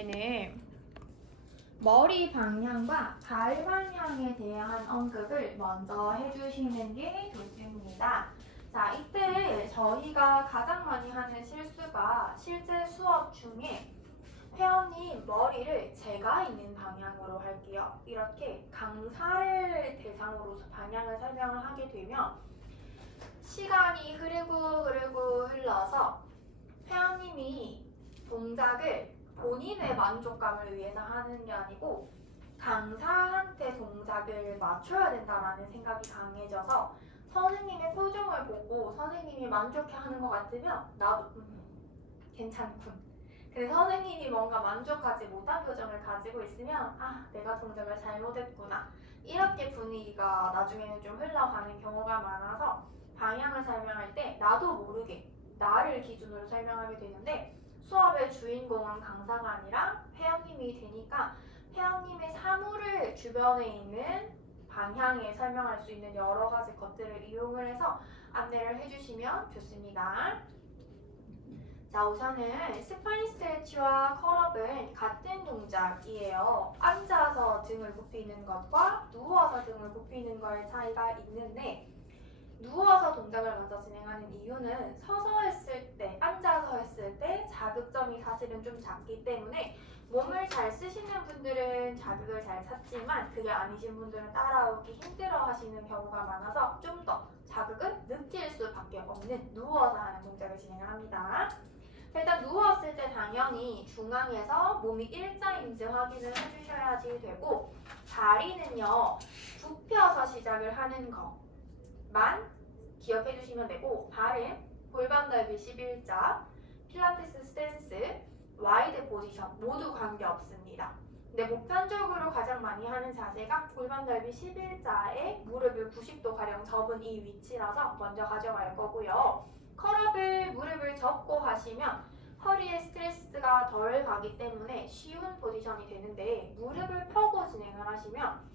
문제는 머리 방향과 발 방향에 대한 언급을 먼저 해주시는 게 좋습니다. 자, 이때 저희가 가장 많이 하는 실수가 실제 수업 중에 회원님 머리를 제가 있는 방향으로 할게요. 이렇게 강사를 대상으로 방향을 설명을 하게 되면 시간이 흐르고 흘러서 회원님이 동작을 본인의 만족감을 위해서 하는 게 아니고 강사한테 동작을 맞춰야 된다라는 생각이 강해져서 선생님의 표정을 보고 선생님이 만족해하는 것 같으면 나도 괜찮군. 근데 선생님이 뭔가 만족하지 못한 표정을 가지고 있으면 내가 동작을 잘못했구나. 이렇게 분위기가 나중에는 좀 흘러가는 경우가 많아서 방향을 설명할 때 나도 모르게 나를 기준으로 설명하게 되는데 수업의 주인공은 강사가 아니라 회원님이 되니까 회원님의 사물을 주변에 있는 방향에 설명할 수 있는 여러 가지 것들을 이용을 해서 안내를 해주시면 좋습니다. 자, 우선은 스파인 스트레치와 컬업은 같은 동작이에요. 앉아서 등을 굽히는 것과 누워서 등을 굽히는 거의 차이가 있는데 누워서 동작을 먼저 진행하는 이유는 서서 했을 때, 앉아서 했을 때 자극점이 사실은 좀 작기 때문에 몸을 잘 쓰시는 분들은 자극을 잘 찾지만 그게 아니신 분들은 따라오기 힘들어 하시는 경우가 많아서 좀 더 자극을 느낄 수밖에 없는 누워서 하는 동작을 진행을 합니다. 일단 누웠을 때 당연히 중앙에서 몸이 일자인지 확인을 해주셔야지 되고 다리는요 굽혀서 시작을 하는 것만 기억해 주시면 되고 발은 골반 넓이 11자, 필라테스 스탠스, 와이드 포지션 모두 관계없습니다. 근데 보편적으로 가장 많이 하는 자세가 골반 넓이 11자에 무릎을 90도 가량 접은 이 위치라서 먼저 가져갈 거고요. 컬업을 무릎을 접고 하시면 허리에 스트레스가 덜 가기 때문에 쉬운 포지션이 되는데 무릎을 펴고 진행을 하시면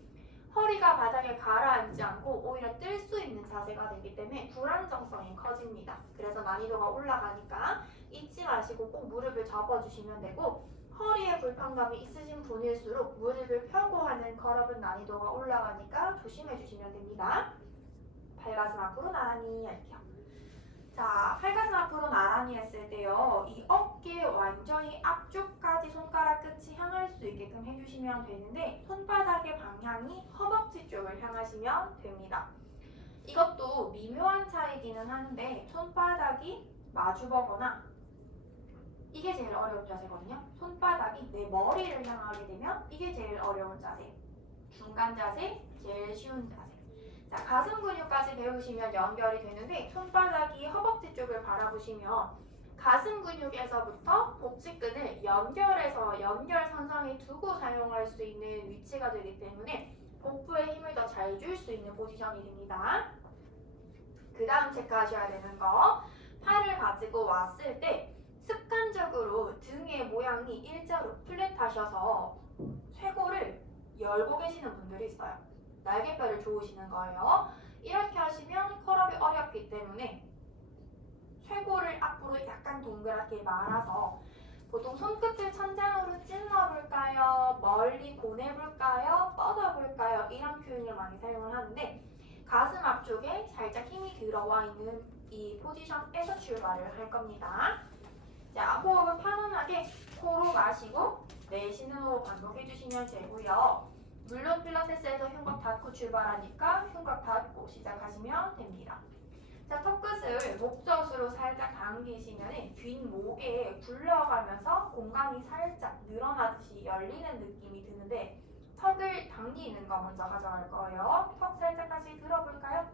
허리가 바닥에 가라앉지 않고 오히려 뜰 수 있는 자세가 되기 때문에 불안정성이 커집니다. 그래서 난이도가 올라가니까 잊지 마시고 꼭 무릎을 접어주시면 되고 허리에 불편감이 있으신 분일수록 무릎을 펴고 하는 컬업은 난이도가 올라가니까 조심해 주시면 됩니다. 팔가슴 앞으로 나란히 할게요. 자, 팔가슴 앞으로 나란히 했을 때요. 이 어깨 완전히 앞쪽까지 손가락 끝이 향할 수 있게끔 해주시면 되는데 손바닥의 방향이 허벅지 쪽을 향하시면 됩니다. 이것도 미묘한 차이기는 하는데 손바닥이 마주보거나 이게 제일 어려운 자세거든요. 손바닥이 내 머리를 향하게 되면 이게 제일 어려운 자세. 중간 자세, 제일 쉬운 자세. 자, 가슴 근육까지 배우시면 연결이 되는데 손바닥이 허벅지 쪽을 바라보시면 가슴 근육에서부터 복직근을 연결해서 연결선상에 두고 사용할 수 있는 위치가 되기 때문에 복부에 힘을 더 잘 줄 수 있는 포지션이 됩니다. 그 다음 체크하셔야 되는 거 팔을 가지고 왔을 때 습관적으로 등의 모양이 일자로 플랫하셔서 쇄골을 열고 계시는 분들이 있어요. 날개뼈를 조으시는 거예요. 이렇게 하시면 컬업이 어렵기 때문에 쇄골을 앞으로 약간 동그랗게 말아서 보통 손끝을 천장으로 찔러볼까요? 멀리 보내볼까요? 뻗어볼까요? 이런 표현을 많이 사용을 하는데 가슴 앞쪽에 살짝 힘이 들어와 있는 이 포지션에서 출발을 할 겁니다. 자, 호흡은 편안하게 코로 마시고 내쉬는 호흡 반복해주시면 되고요. 물론 필라테스에서 흉곽 닫고 출발하니까 흉곽 닫고 시작하시면 됩니다. 자, 턱끝을 목젖으로 살짝 당기시면 뒷목에 굴러가면서 공간이 살짝 늘어나듯이 열리는 느낌이 드는데 턱을 당기는 거 먼저 가져갈 거예요. 턱 살짝 다시 들어볼까요?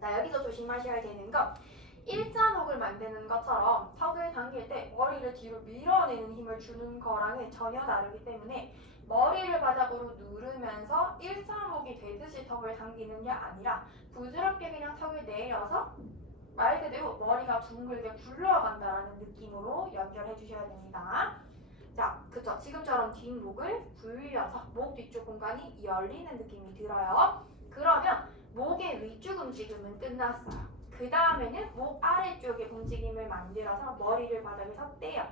자, 여기서 조심하셔야 되는 거 일자목을 만드는 것처럼 턱을 당길 때 머리를 뒤로 밀어내는 힘을 주는 거랑은 전혀 다르기 때문에 머리를 바닥으로 누르면서 일자목이 되듯이 턱을 당기는 게 아니라 부드럽게 그냥 턱을 내려서 말 그대로 머리가 둥글게 굴러간다는 느낌으로 연결해 주셔야 됩니다. 자, 그쵸? 지금처럼 뒷목을 굴려서 목 뒤쪽 공간이 열리는 느낌이 들어요. 그러면 목의 위쪽 움직임은 끝났어요. 그 다음에는 목 아래쪽의 움직임을 만들어서 머리를 바닥에서 떼요.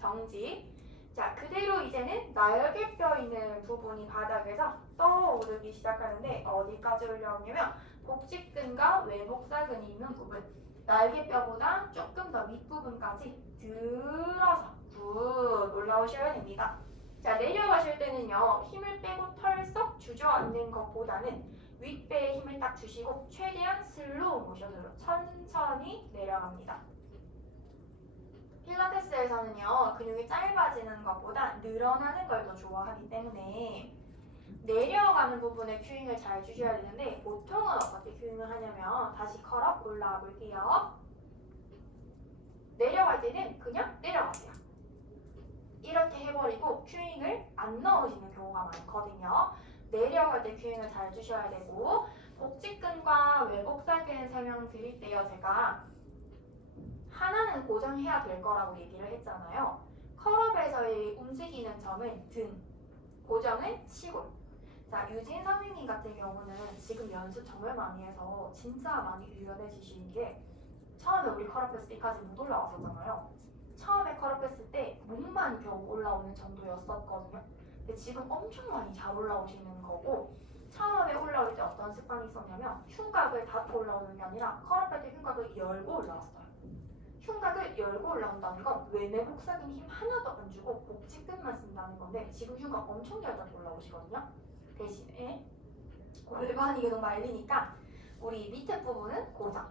정지. 자, 그대로 이제는 날개뼈 있는 부분이 바닥에서 떠오르기 시작하는데 어디까지 올라오냐면 복직근과 외복사근이 있는 부분, 날개뼈보다 조금 더 윗부분까지 들어서 굿 올라오셔야 됩니다. 자, 내려가실 때는요, 힘을 빼고 털썩 주저앉는 것보다는 윗배에 힘을 딱 주시고 최대한 슬로우 모션으로 천천히 내려갑니다. 필라테스에서는요, 근육이 짧아지는 것보다 늘어나는 걸 더 좋아하기 때문에 내려가는 부분에 큐잉을 잘 주셔야 되는데 보통은 어떻게 큐잉을 하냐면 다시 컬업 올라가 볼게요. 내려갈 때는 그냥 내려가세요. 이렇게 해버리고 큐잉을 안 넣으시는 경우가 많거든요. 내려갈 때 큐잉을 잘 주셔야 되고 복직근과 외복사근 설명드릴 때요, 제가 하나는 고정해야 될 거라고 얘기를 했잖아요. 컬업에서의 움직이는 점은 등, 고정은 치골. 자, 유진 선생님 같은 경우는 지금 연습 정말 많이 해서 진짜 많이 유연해지신 게 처음에 우리 컬업했을 때까지 못 올라왔었잖아요. 처음에 컬업했을 때 목만 겨우 올라오는 정도였었거든요. 근데 지금 엄청 많이 잘 올라오시는 거고 처음에 올라올 때 어떤 습관이 있었냐면 흉곽을 닫고 올라오는 게 아니라 컬업할 때 흉곽을 열고 올라왔어요. 흉곽을 열고 올라온다는 건 외내복사근 힘 하나도 안 주고 복직근만 쓴다는 건데 지금 흉곽 엄청 잘 닫고 올라오시거든요. 대신에 골반이 계속 말리니까 우리 밑에 부분은 고정.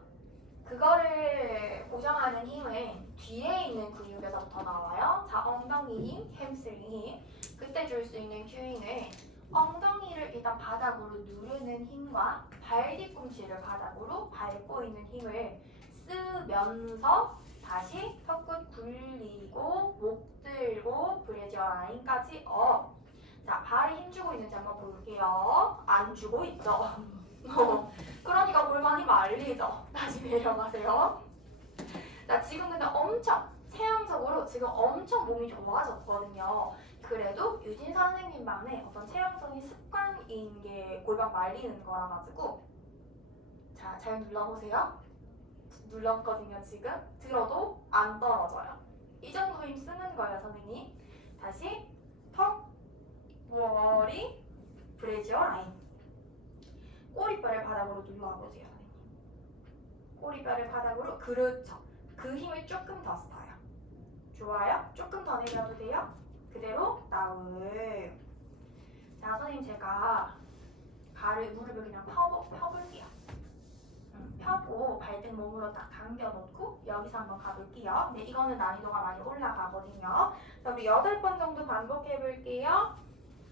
그거를 고정하는 힘은 뒤에 있는 근육에서부터 나와요. 자, 엉덩이 힘, 햄스트링 힘. 그때 줄 수 있는 큐잉은 엉덩이를 일단 바닥으로 누르는 힘과 발 뒤꿈치를 바닥으로 밟고 있는 힘을 쓰면서 다시 턱끝 굴리고 목 들고 브래지어 라인까지 업. 자, 발에 힘주고 있는지 한번 볼게요. 안 주고 있죠. 그러니까 골반이 말리죠. 다시 내려가세요. 자, 지금 근데 엄청 체형적으로 지금 엄청 몸이 좋아졌거든요. 그래도 유진 선생님만의 어떤 체형적인 습관인 게 골반 말리는 거라 가지고 자, 잘 눌러보세요. 눌렀거든요. 지금 들어도 안 떨어져요. 이 정도 힘 쓰는 거예요, 선생님. 다시 턱, 머리, 브래지어 라인. 꼬리뼈를 바닥으로 눌러보세요, 선생님. 꼬리뼈를 바닥으로, 그렇죠. 그 힘을 조금 더 써요. 좋아요? 조금 더 내려도 돼요? 그대로 다운. 자, 선생님 제가 발을 무릎을 그냥 펴볼게요. 펴고 발등 몸으로 딱 당겨놓고 여기서 한번 가볼게요. 근데 이거는 난이도가 많이 올라가거든요. 자, 우리 8번 정도 반복해볼게요.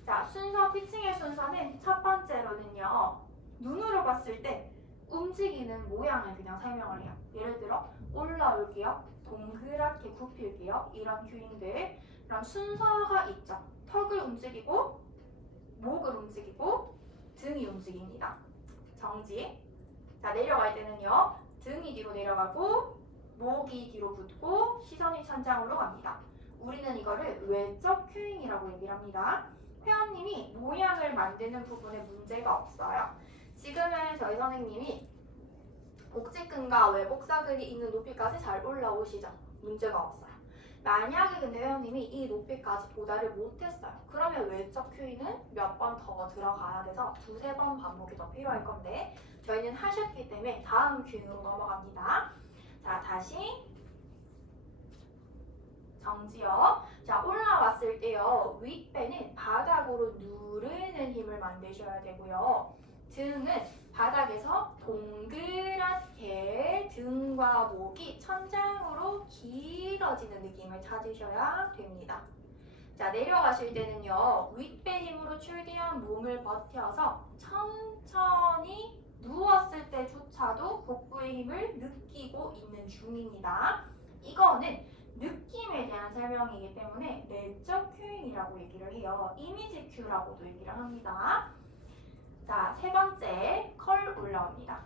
자, 순서, 피칭의 순서는 첫 번째로는요. 눈으로 봤을 때 움직이는 모양을 그냥 설명을 해요. 예를 들어 올라올게요. 동그랗게 굽힐게요. 이런 큐잉들. 그럼 순서가 있죠. 턱을 움직이고 목을 움직이고 등이 움직입니다. 정지. 자, 내려갈 때는요. 등이 뒤로 내려가고 목이 뒤로 붙고 시선이 천장으로 갑니다. 우리는 이거를 외적 큐잉이라고 얘기를 합니다. 회원님이 모양을 만드는 부분에 문제가 없어요. 지금은 저희 선생님이 복직근과 외복사근이 있는 높이까지 잘 올라오시죠? 문제가 없어요. 만약에 근데 회원님이 이 높이까지 도달을 못했어요. 그러면 외적 큐잉은 몇 번 더 들어가야 돼서 2-3번 반복이 더 필요할 건데 저희는 하셨기 때문에 다음 큐잉으로 넘어갑니다. 자, 다시 정지요. 자, 올라왔을 때요. 윗배는 바닥으로 누르는 힘을 만드셔야 되고요. 등은 바닥에서 동그랗게 등과 목이 천장으로 길어지는 느낌을 찾으셔야 됩니다. 자, 내려가실 때는요. 윗배 힘으로 최대한 몸을 버텨서 천천히 누웠을 때조차도 복부의 힘을 느끼고 있는 중입니다. 이거는 느낌에 대한 설명이기 때문에 내적 큐잉이라고 얘기를 해요. 이미지 큐라고도 얘기를 합니다. 자, 세 번째 컬 올라옵니다.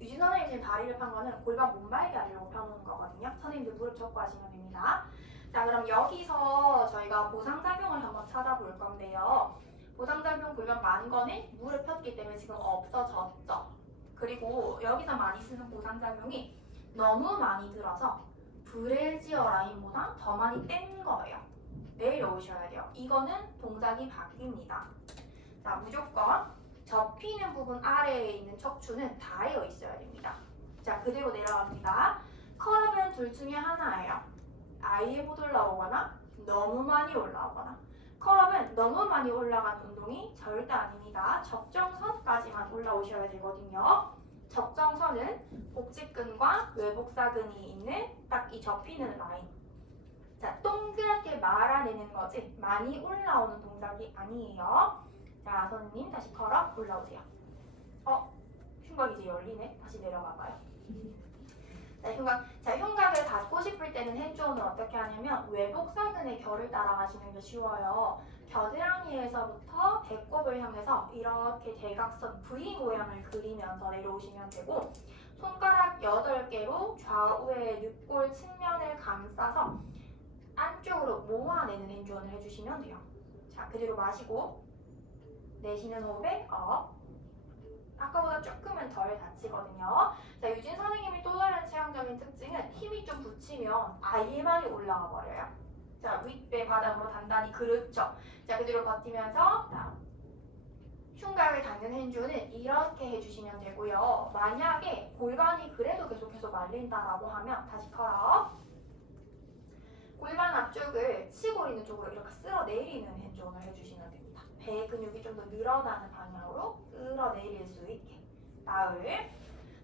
유진 선생님 지금 다리를 판 거는 골반 못 말게 하려고 펴놓은 거거든요. 선생님들 무릎 접고 하시면 됩니다. 자, 그럼 여기서 저희가 보상작용을 한번 찾아볼 건데요. 보상작용 골반 많은 거는 무릎 폈기 때문에 지금 없어졌죠. 그리고 여기서 많이 쓰는 보상작용이 너무 많이 들어서 브래지어 라인보다 더 많이 뗀 거예요. 내려오셔야 돼요. 이거는 동작이 바뀝니다. 자, 무조건 접히는 부분 아래에 있는 척추는 닿여 있어야 됩니다. 자, 그대로 내려갑니다. 컬업은 둘 중에 하나예요. 아예 못 올라오거나 너무 많이 올라오거나. 컬업은 너무 많이 올라간 운동이 절대 아닙니다. 적정선까지만 올라오셔야 되거든요. 적정선은 복직근과 외복사근이 있는 딱 이 접히는 라인. 자, 동그랗게 말아내는 거지 많이 올라오는 동작이 아니에요. 자, 선생님 다시 컬업 올라오세요. 흉곽 이제 열리네. 다시 내려가봐요. 자, 흉곽을 닫고 싶을 때는 핸즈온을 어떻게 하냐면 외복사근의 결을 따라가시는 게 쉬워요. 겨드랑이에서부터 배꼽을 향해서 이렇게 대각선 V 모양을 그리면서 내려오시면 되고, 손가락 8개로 좌우의 늑골 측면을 감싸서 안쪽으로 모아내는 핸즈온을 해주시면 돼요. 자, 그대로 마시고 내쉬는 호흡에 업. 아까보다 조금은 덜 다치거든요. 자, 유진 선생님이 또 다른 체형적인 특징은 힘이 좀 붙이면 아예 많이 올라와 버려요. 자, 윗배 바닥으로 단단히 그렇죠. 자, 그대로 버티면서 흉곽을 닫는 핸즈는 이렇게 해주시면 되고요. 만약에 골반이 그래도 계속해서 말린다라고 하면 다시 컬업. 골반 앞쪽을 치고 있는 쪽으로 이렇게 쓸어내리는 핸즈온을 해주시면 됩니다. 배 근육이 좀 더 늘어나는 방향으로 끌어내릴 수 있게. 나을.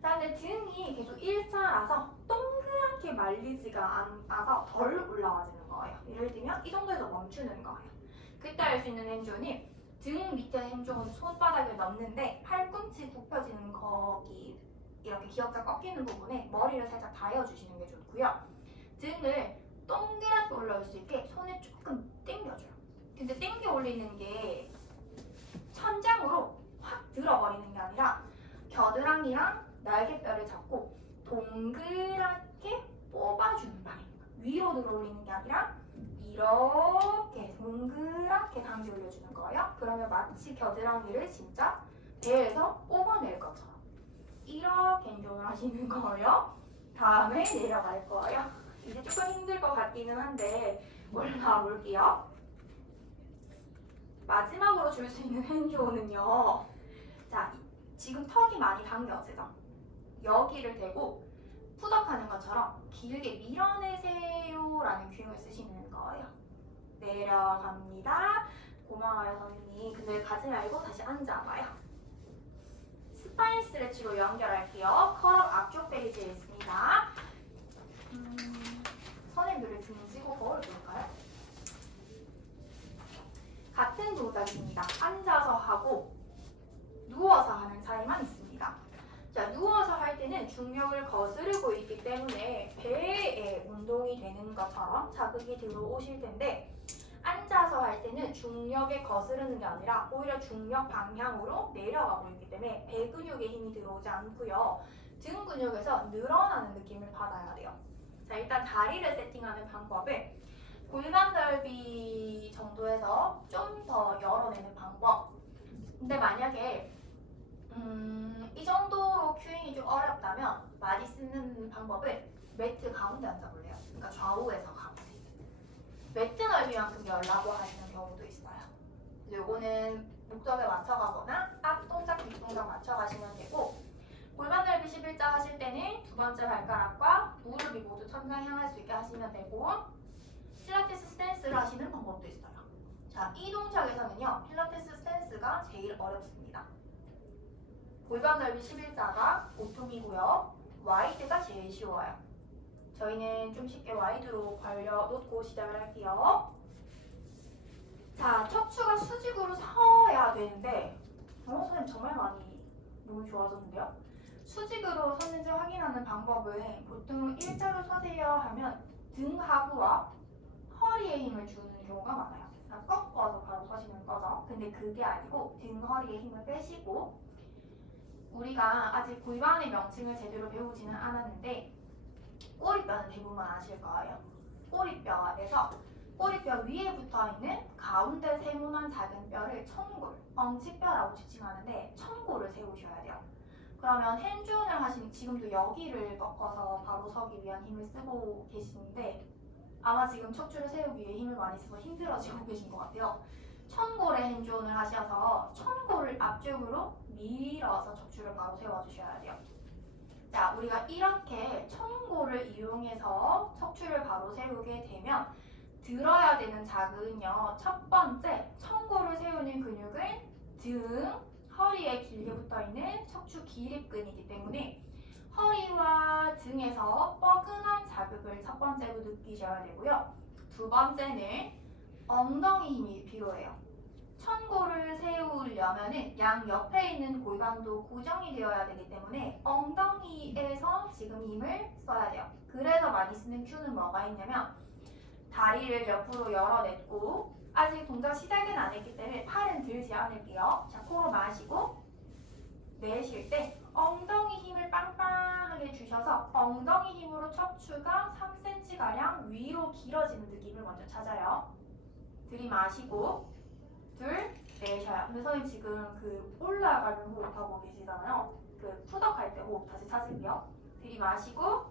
자, 근데 등이 계속 일자라서 동그랗게 말리지가 않아서 덜 올라와지는 거예요. 예를 들면 이 정도에서 멈추는 거예요. 그때 할 수 있는 핸즈온이 등 밑에 핸즈온 손바닥을 넣는데 팔꿈치 굽혀지는 거기 이렇게 기역자 꺾이는 부분에 머리를 살짝 닿여주시는 게 좋고요. 등을 동그랗게 올라올 수 있게 손을 조금 당겨줘요. 근데 당겨 올리는 게 천장으로 확 들어버리는 게 아니라 겨드랑이랑 날개뼈를 잡고 동그랗게 뽑아주는 방향입니다. 위로 들어 올리는 게 아니라 이렇게 동그랗게 당겨 올려주는 거예요. 그러면 마치 겨드랑이를 진짜 배에서 뽑아낼 것처럼 이렇게 인존을 하시는 거예요. 다음에 내려갈 거예요. 이제 조금 힘들 것 같기는 한데 올라와 볼게요. 마지막으로 줄 수 있는 핸즈온은요. 자, 지금 턱이 많이 당겨지죠? 여기를 대고 푸덕하는 것처럼 길게 밀어내세요 라는 균을 쓰시는 거예요. 내려갑니다. 고마워요, 선생님. 근데 가지 말고 다시 앉아봐요. 스파인 스트레치로 연결할게요. 컬업 앞쪽 페이지에 있습니다. 선생님들을 등지고 거울 볼까요? 같은 동작입니다. 앉아서 하고 누워서 하는 차이만 있습니다. 자, 누워서 할 때는 중력을 거스르고 있기 때문에 배에 운동이 되는 것처럼 자극이 들어오실 텐데, 앉아서 할 때는 중력에 거스르는 게 아니라 오히려 중력 방향으로 내려가고 있기 때문에 배 근육에 힘이 들어오지 않고요. 등 근육에서 늘어나는 느낌을 받아야 돼요. 자, 일단 다리를 세팅하는 방법을 골반 넓이 정도에서 좀 더 열어내는 방법. 근데 만약에 이 정도로 큐잉이 좀 어렵다면 많이 쓰는 방법을 매트 가운데 앉아볼래요. 그러니까 좌우에서 가운데. 매트 넓이만큼 열라고 하시는 경우도 있어요. 요거는 목적에 맞춰가거나 앞 동작, 뒷 동작 맞춰가시면 되고, 골반 넓이 11자 하실 때는 두 번째 발가락과 무릎이 모두 천장 향할 수 있게 하시면 되고, 필라테스 스탠스를 하시는 방법도 있어요. 자, 이 동작에서는요, 필라테스 스탠스가 제일 어렵습니다. 골반 넓이 11자가 보통이고요. 와이드가 제일 쉬워요. 저희는 좀 쉽게 와이드로 벌려놓고 시작을 할게요. 자, 척추가 수직으로 서야 되는데, 선생님 정말 많이 몸이 좋아졌는데요? 수직으로 섰는지 확인하는 방법은 보통 일자로 서세요 하면 등 하부와 허리에 힘을 주는 경우가 많아요. 꺾어서 바로 서시는 거죠. 근데 그게 아니고 등, 허리에 힘을 빼시고, 우리가 아직 골반의 명칭을 제대로 배우지는 않았는데 꼬리뼈는 대부분 아실 거예요. 꼬리뼈에서 꼬리뼈 위에 붙어있는 가운데 세모난 작은 뼈를 천골, 엉치뼈라고 지칭하는데 천골을 세우셔야 돼요. 그러면 핸즈온을 하시면 지금도 여기를 꺾어서 바로 서기 위한 힘을 쓰고 계시는데 아마 지금 척추를 세우기 위해 힘을 많이 쓰고 힘들어지고 계신 것 같아요. 천골에 핸즈온을 하셔서 천골을 앞쪽으로 밀어서 척추를 바로 세워주셔야 돼요. 자, 우리가 이렇게 천골을 이용해서 척추를 바로 세우게 되면 들어야 되는 자극은요. 첫 번째, 천골을 세우는 근육은 등, 허리에 길게 붙어있는 척추 기립근이기 때문에 허리와 등에서 뻐근한 자극을 첫 번째로 느끼셔야 되고요. 두 번째는 엉덩이 힘이 필요해요. 천골을 세우려면은 양 옆에 있는 골반도 고정이 되어야 되기 때문에 엉덩이에서 지금 힘을 써야 돼요. 그래서 많이 쓰는 큐는 뭐가 있냐면 다리를 옆으로 열어냈고 아직 동작 시작은 안 했기 때문에 팔은 들지 않을게요. 자, 코로 마시고 내쉴 때 엉덩이 힘을 빵빵하게 주셔서 엉덩이 힘으로 척추가 3cm가량 위로 길어지는 느낌을 먼저 찾아요. 들이마시고 둘, 내쉬어요. 근데 선생님 지금 그 올라가는 호흡하고 계시잖아요. 그 푸덕할 때 호흡 다시 찾을게요. 들이마시고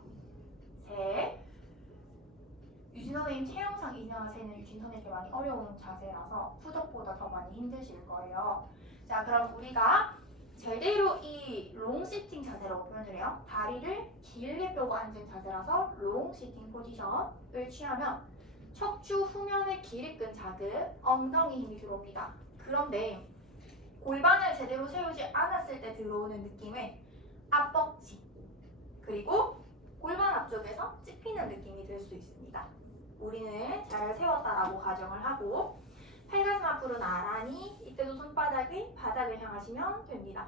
셋. 유진 선생님 체형상 이 자세는 유진 선생님께 많이 어려운 자세라서 푸덕보다 더 많이 힘드실 거예요. 자, 그럼 우리가 제대로 이 롱시팅 자세라고 표현을 해요. 다리를 길게 펴고 앉은 자세라서 롱시팅 포지션을 취하면 척추 후면의 기립근 자극, 엉덩이 힘이 들어옵니다. 그런데 골반을 제대로 세우지 않았을 때 들어오는 느낌은 앞벅지 그리고 골반 앞쪽에서 찝히는 느낌이 들 수 있습니다. 우리는 잘 세웠다라고 가정을 하고 팔가슴 앞으로 나란히 이때도 손바닥이 바닥을 향하시면 됩니다.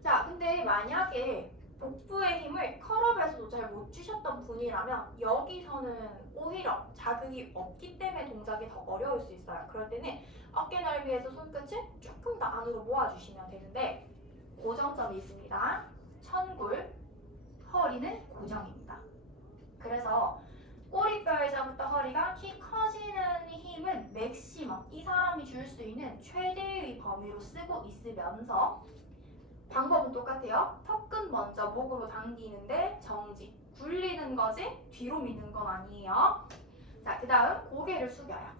자, 근데 만약에 복부의 힘을 컬업에서도 잘 못 주셨던 분이라면 여기서는 오히려 자극이 없기 때문에 동작이 더 어려울 수 있어요. 그럴 때는 어깨 넓이에서 손끝을 조금 더 안으로 모아주시면 되는데 고정점이 있습니다. 천골, 허리는 고정입니다. 그래서 꼬리뼈에서부터 허리가 키 커지는 힘은 맥시멈, 이 사람이 줄 수 있는 최대의 범위로 쓰고 있으면서 방법은 똑같아요. 턱끝 먼저 목으로 당기는데 정지, 굴리는 거지 뒤로 미는 건 아니에요. 자, 그 다음 고개를 숙여요.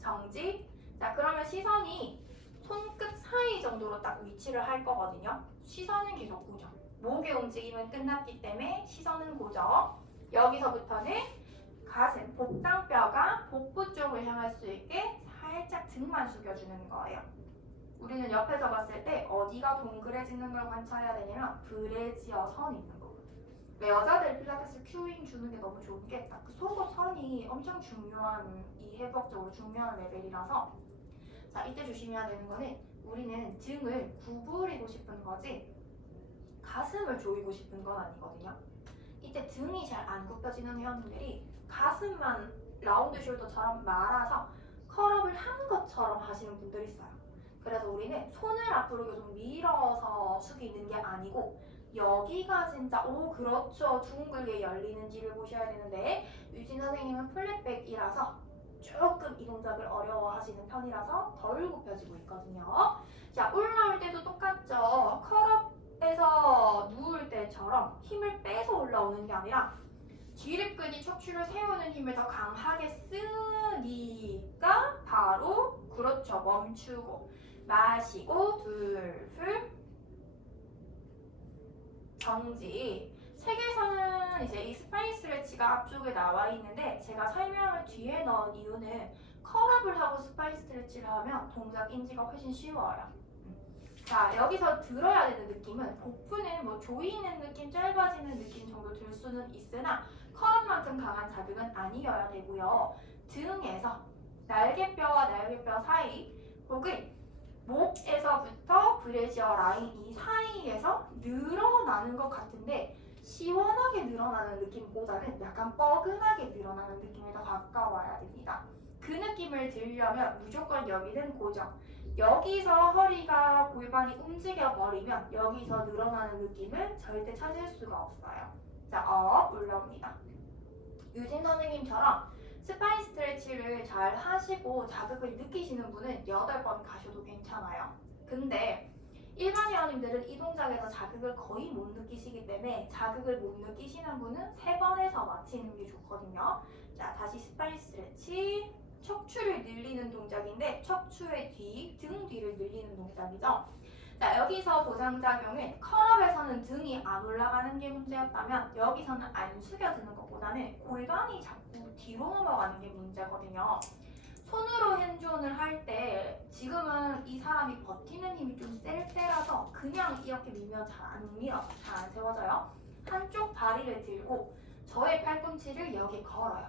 정지. 자, 그러면 시선이 손끝 사이 정도로 딱 위치를 할 거거든요. 시선은 계속 고정. 목의 움직임은 끝났기 때문에 시선은 고정. 여기서부터는 가슴, 복당뼈가 복부 쪽을 향할 수 있게 살짝 등만 숙여주는 거예요. 우리는 옆에서 봤을 때 어디가 동그래지는 걸 관찰해야 되냐면 브래지어 선 있는 거거든. 여자들 필라테스 큐잉 주는 게 너무 좋은 게 딱 그 속옷 선이 엄청 중요한, 이 해부학적으로 중요한 레벨이라서 자, 이때 조심해야 되는 거는 우리는 등을 구부리고 싶은 거지 가슴을 조이고 싶은 건 아니거든요. 이때 등이 잘 안 굽혀지는 회원분들이 가슴만 라운드 숄더처럼 말아서 컬업을 한 것처럼 하시는 분들이 있어요. 그래서 우리는 손을 앞으로 계속 밀어서 숙이는 게 아니고 여기가 진짜 그렇죠 둥글게 열리는지를 보셔야 되는데 유진 선생님은 플랫백이라서 조금 이 동작을 어려워하시는 편이라서 덜 굽혀지고 있거든요. 자, 올라올 때도 똑같죠. 컬업에서 누울 때처럼 힘을 빼서 올라오는 게 아니라 기립근이 척추를 세우는 힘을 더 강하게 쓰니까 바로 그렇죠. 멈추고 마시고 둘, 정지. 책에서는 이제 이 스파인 스트레치가 앞쪽에 나와 있는데 제가 설명을 뒤에 넣은 이유는 컬업을 하고 스파인 스트레치를 하면 동작 인지가 훨씬 쉬워요. 자, 여기서 들어야 되는 느낌은 복부는 뭐 조이는 느낌, 짧아지는 느낌 정도 들 수는 있으나 컬업만큼 강한 자극은 아니어야 되고요. 등에서 날개뼈와 날개뼈 사이 혹은 목에서부터 브래지어 라인 이 사이에서 늘어나는 것 같은데 시원하게 늘어나는 느낌보다는 약간 뻐근하게 늘어나는 느낌에 더 가까워야 됩니다. 그 느낌을 들려면 무조건 여기는 고정. 여기서 허리가 골반이 움직여버리면 여기서 늘어나는 느낌을 절대 찾을 수가 없어요. 자, 업 올라옵니다. 유진 선생님처럼 스파인 스트레치를 잘 하시고 자극을 느끼시는 분은 8번 가셔도 괜찮아요. 근데 일반 회원님들은 이 동작에서 자극을 거의 못 느끼시기 때문에 자극을 못 느끼시는 분은 3번에서 마치는 게 좋거든요. 자, 다시 스파인 스트레치. 척추를 늘리는 동작인데 척추의 뒤, 등 뒤를 늘리는 동작이죠. 자, 여기서 보상작용은 컬업에서는 등이 안 올라가는 게 문제였다면 여기서는 안 숙여지는 것보다는 골반이 자꾸 뒤로 넘어가는 게 문제거든요. 손으로 핸즈온을 할 때 지금은 이 사람이 버티는 힘이 좀 셀 때라서 그냥 이렇게 밀면 잘 안 밀어서 잘 안 세워져요. 한쪽 다리를 들고 저의 팔꿈치를 여기 걸어요.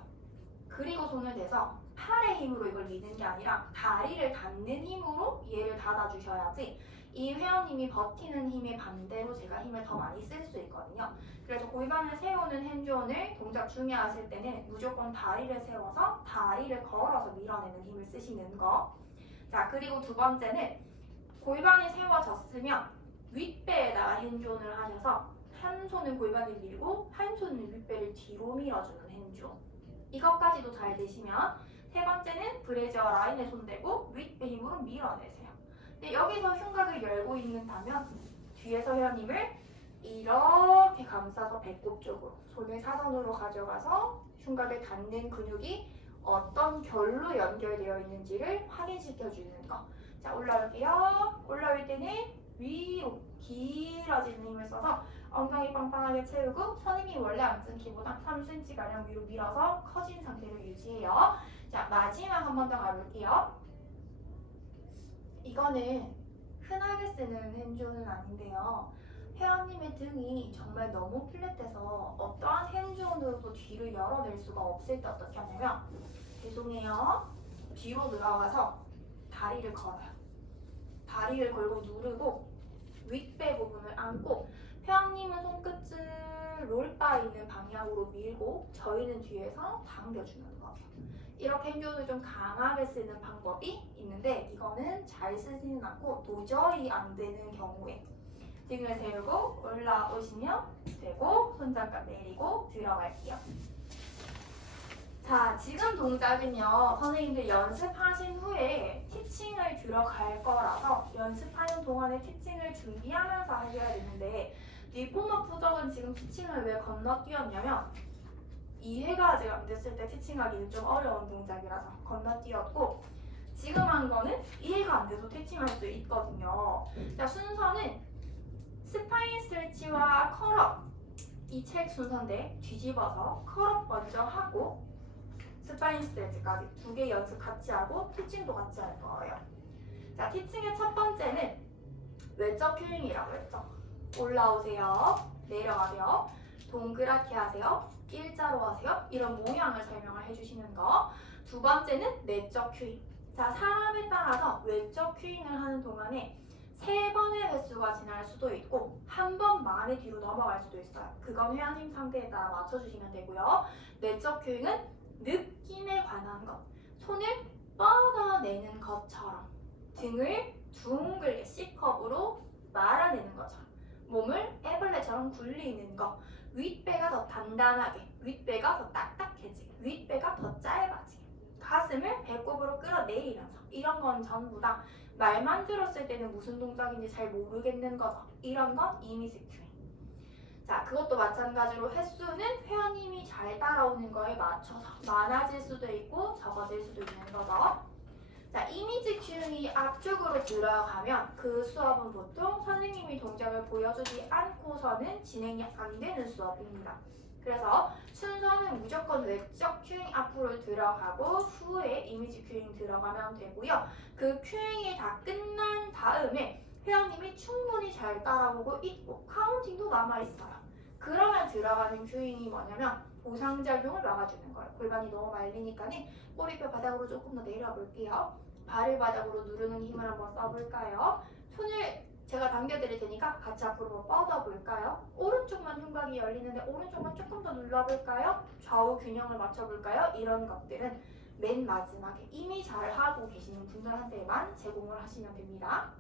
그리고 손을 대서 팔의 힘으로 이걸 미는 게 아니라 다리를 닿는 힘으로 얘를 닫아주셔야지 이 회원님이 버티는 힘의 반대로 제가 힘을 더 많이 쓸 수 있거든요. 그래서 골반을 세우는 핸즈온을 동작 중에 하실 때는 무조건 다리를 세워서 다리를 걸어서 밀어내는 힘을 쓰시는 거. 자, 그리고 두 번째는 골반이 세워졌으면 윗배에다가 핸즈온을 하셔서 한 손은 골반을 밀고 한 손은 윗배를 뒤로 밀어주는 핸즈온. 이것까지도 잘 되시면 세 번째는 브래지어 라인에 손대고 윗배 힘으로 밀어내세요. 근데 여기서 흉곽을 열고 있는다면 뒤에서 회원님을 이렇게 감싸서 배꼽 쪽으로 손을 사선으로 가져가서 흉곽을 닿는 근육이 어떤 결로 연결되어 있는지를 확인시켜 주는 거. 자, 올라올게요. 올라올 때는 위로 길어지는 힘을 써서 엉덩이 빵빵하게 채우고 선생님이 원래 앉은 키보다 3cm가량 위로 밀어서 커진 상태를 유지해요. 자, 마지막 한 번 더 가볼게요. 이거는 흔하게 쓰는 핸즈온은 아닌데요. 회원님의 등이 정말 너무 플랫해서 어떠한 핸즈온으로도 뒤를 열어낼 수가 없을 때 어떻게 하냐면 죄송해요. 뒤로 들어가서 다리를 걸어요. 다리를 걸고 누르고 윗배 부분을 안고 회원님은 손끝을 롤바 있는 방향으로 밀고 저희는 뒤에서 당겨주는 거예요. 이렇게 핸즈온을 좀 강하게 쓰는 방법이 있는데 이거는 잘 쓰지는 않고 도저히 안 되는 경우에 등을 세우고 올라오시면 되고 손장갑 내리고 들어갈게요. 자, 지금 동작은요, 선생님들 연습하신 후에 티칭을 들어갈 거라서 연습하는 동안에 티칭을 준비하면서 하셔야 되는데 리포머 부적은 지금 티칭을 왜 건너뛰었냐면 이해가 아직 안 됐을 때 티칭하기는 좀 어려운 동작이라서 건너뛰었고 지금 한 거는 이해가 안 돼도 티칭할 수 있거든요. 자, 순서는 스파인 스트레치와 컬업 이 책 순서인데 뒤집어서 컬업 먼저 하고 스파인 스트레치까지 2개 연습 같이 하고 티칭도 같이 할 거예요. 자, 티칭의 첫 번째는 외적 큐잉이라고 했죠. 올라오세요. 내려가세요. 동그랗게 하세요. 일자로 하세요. 이런 모양을 설명을 해주시는 거. 두 번째는 내적 큐잉. 자, 사람에 따라서 외적 큐잉을 하는 동안에 3번의 횟수가 지날 수도 있고 한 번 만에 뒤로 넘어갈 수도 있어요. 그건 회원님 상태에 따라 맞춰주시면 되고요. 내적 큐잉은 느낌에 관한 것. 손을 뻗어내는 것처럼 등을 둥글게 C컵으로 말아내는 것처럼 몸을 애벌레처럼 굴리는 거. 윗배가 더 단단하게, 윗배가 더 딱딱해지게, 윗배가 더 짧아지게, 가슴을 배꼽으로 끌어내리면서 이런 건 전부 다 말만 들었을 때는 무슨 동작인지 잘 모르겠는 거죠. 이런 건 이미지 큐잉. 자, 그것도 마찬가지로 횟수는 회원님이 잘 따라오는 거에 맞춰서 많아질 수도 있고 적어질 수도 있는 거죠. 자, 이미지 큐잉이 앞쪽으로 들어가면 그 수업은 보통 선생님이 동작을 보여주지 않고서는 진행이 안 되는 수업입니다. 그래서 순서는 무조건 외적 큐잉 앞으로 들어가고 후에 이미지 큐잉 들어가면 되고요. 그 큐잉이 다 끝난 다음에 회원님이 충분히 잘 따라오고 있고 카운팅도 남아있어요. 그러면 들어가는 큐잉이 뭐냐면 보상작용을 막아주는 거예요. 골반이 너무 말리니까는 꼬리뼈 바닥으로 조금 더 내려볼게요. 발을 바닥으로 누르는 힘을 한번 써볼까요? 손을 제가 당겨드릴 테니까 같이 앞으로 뻗어볼까요? 오른쪽만 흉곽이 열리는데 오른쪽만 조금 더 눌러볼까요? 좌우 균형을 맞춰볼까요? 이런 것들은 맨 마지막에 이미 잘하고 계시는 분들한테만 제공을 하시면 됩니다.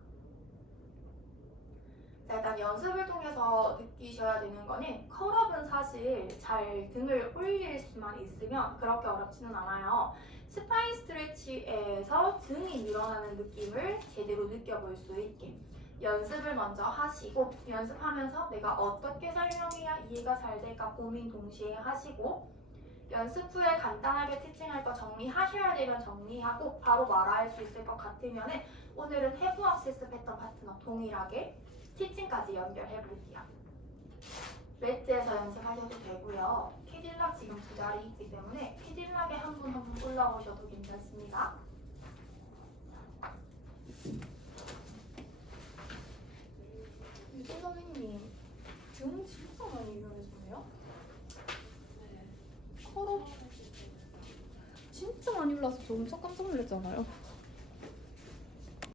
자, 일단 연습을 통해서 느끼셔야 되는 거는 컬업은 사실 잘 등을 올릴 수만 있으면 그렇게 어렵지는 않아요. 스파인 스트레치에서 등이 늘어나는 느낌을 제대로 느껴볼 수 있게 연습을 먼저 하시고 연습하면서 내가 어떻게 설명해야 이해가 잘 될까 고민 동시에 하시고 연습 후에 간단하게 티칭할 거 정리하셔야 되면 정리하고 바로 말할 수 있을 것 같으면은 오늘은 해부 액세스 패턴 파트너 동일하게 티칭까지 연결해 볼게요. 매트에서 연습하셔도 되고요. 캐딜락 지금 두 자리 있기 때문에 캐딜락에 한 분 한 분 올라오셔도 괜찮습니다. 유진 선생님 등 진짜 많이 유연해졌네요. 컬업 진짜 많이 올라서 저 엄청 깜짝 놀랐잖아요.